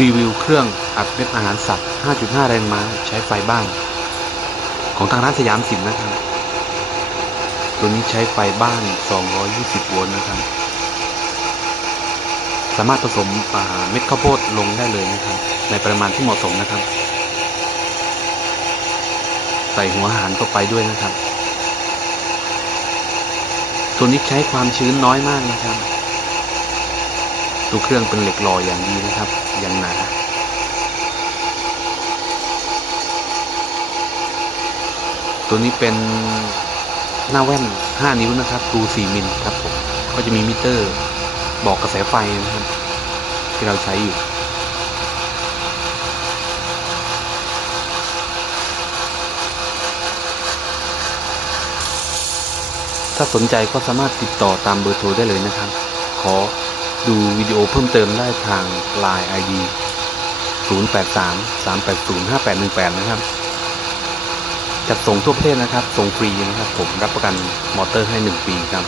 รีวิวเครื่องอัดเม็ดอาหารสัตว์ 5.5 แรงม้าใช้ไฟบ้านของทางร้านสยามสินนะครับ ตัวนี้ใช้ไฟบ้าน 220 โวลต์นะครับ สามารถผสมเม็ดข้าวโพดลงได้เลยนะครับ ในปริมาณที่เหมาะสมนะครับ ใส่หัวอาหารเข้าไปด้วยนะครับ ตัวนี้ใช้ความชื้นน้อยมากนะครับ ตัวเครื่องเป็นเหล็กหล่ออย่างดีนะครับ อย่างหนา ตัวนี้เป็นหน้าแว่น 5 นิ้วนะครับรู 4 มิลครับผม ก็จะมีมิเตอร์บอกกระแสไฟนะครับ ที่เราใช้อยู่ ถ้าสนใจก็สามารถติดต่อตามเบอร์โทรได้เลยนะครับ ขอดูวิดีโอเพิ่มเติมได้ทาง LINE ID 0833805818 นะครับ จัดส่งทั่วประเทศนะครับ ส่งฟรีนะครับ ผมรับประกันมอเตอร์ให้ 1 ปีครับ